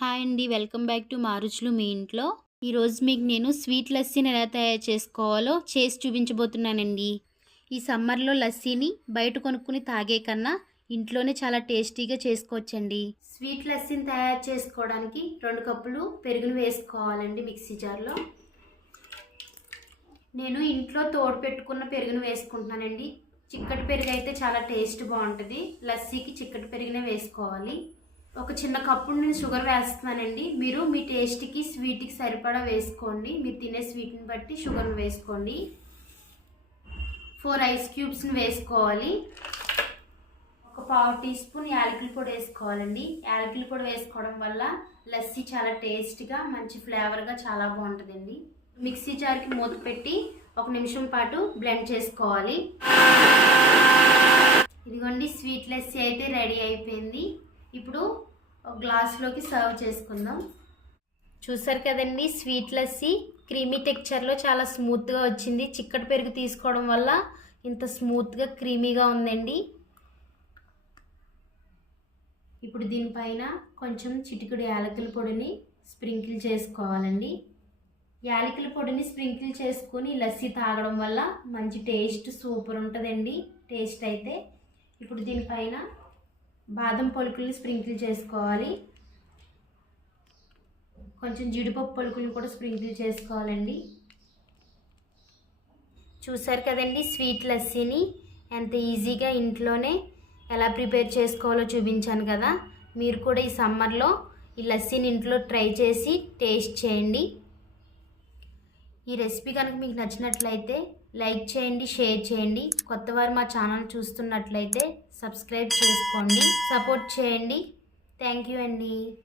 Hi అండి welcome back to మారుచులు మీ ఇంట్లో. ఈరోజు మీకు నేను స్వీట్ లస్సీని ఎలా తయారు చేసుకోవాలో చేసి చూపించబోతున్నానండి. ఈ సమ్మర్లో లస్సీని బయట కొనుక్కుని తాగే కన్నా ఇంట్లోనే చాలా టేస్టీగా చేసుకోవచ్చండి. స్వీట్ లస్సీని తయారు చేసుకోవడానికి రెండు కప్పులు పెరుగును వేసుకోవాలండి మిక్సీ జార్లో. నేను ఇంట్లో తోడు పెట్టుకున్న పెరుగును వేసుకుంటున్నానండి. చిక్కటి పెరుగు అయితే చాలా టేస్ట్ బాగుంటుంది. లస్సీకి చిక్కటి పెరుగునే వేసుకోవాలి. ఒక చిన్న కప్పు నేను షుగర్ వేస్తున్నానండి. మీరు మీ టేస్ట్కి స్వీట్కి సరిపడా వేసుకోండి. మీరు తినే స్వీట్ని బట్టి షుగర్ వేసుకోండి. ఫోర్ ఐస్ క్యూబ్స్ని వేసుకోవాలి. ఒక పావు టీ స్పూన్ యాలకుల పొడి వేసుకోవాలండి. యాలకుల పొడి వేసుకోవడం వల్ల లస్సీ చాలా టేస్ట్గా మంచి ఫ్లేవర్గా చాలా బాగుంటుందండి. మిక్సీ జార్కి మూత పెట్టి ఒక నిమిషం పాటు బ్లెండ్ చేసుకోవాలి. ఇదిగోండి స్వీట్ లస్సీ అయితే రెడీ అయిపోయింది. ఇప్పుడు గ్లాస్లోకి సర్వ్ చేసుకుందాం. చూసారు కదండి స్వీట్ లస్సీ క్రీమీ టెక్చర్లో చాలా స్మూత్గా వచ్చింది. చిక్కటి పెరుగు తీసుకోవడం వల్ల ఇంత స్మూత్గా క్రీమీగా ఉందండి. ఇప్పుడు దీనిపైన కొంచెం చిటికుడు యాలకుల పొడిని స్ప్రింకిల్ చేసుకోవాలండి. యాలకుల పొడిని స్ప్రింకిల్ చేసుకొని లస్సీ తాగడం వల్ల మంచి టేస్ట్ సూపర్ ఉంటుందండి. టేస్ట్ అయితే ఇప్పుడు దీనిపైన బాదం పలుకుల్ని స్ప్రింకిల్ చేసుకోవాలి. కొంచెం జీడిపప్పు పలుకులను కూడా స్ప్రింకిల్ చేసుకోవాలండి. చూసారు కదండి స్వీట్ లస్సీని ఎంత ఈజీగా ఇంట్లోనే ఎలా ప్రిపేర్ చేసుకోవాలో చూపించాను కదా. మీరు కూడా ఈ సమ్మర్లో ఈ లస్సీని ఇంట్లో ట్రై చేసి టేస్ట్ చేయండి. ఈ రెసిపీ కనుక మీకు నచ్చినట్లయితే లైక్ చేయండి షేర్ చేయండి. కొత్తవారు మా ఛానల్ చూస్తున్నట్లయితే సబ్స్క్రైబ్ చేసుకోండి సపోర్ట్ చేయండి. థ్యాంక్ యూ అండి.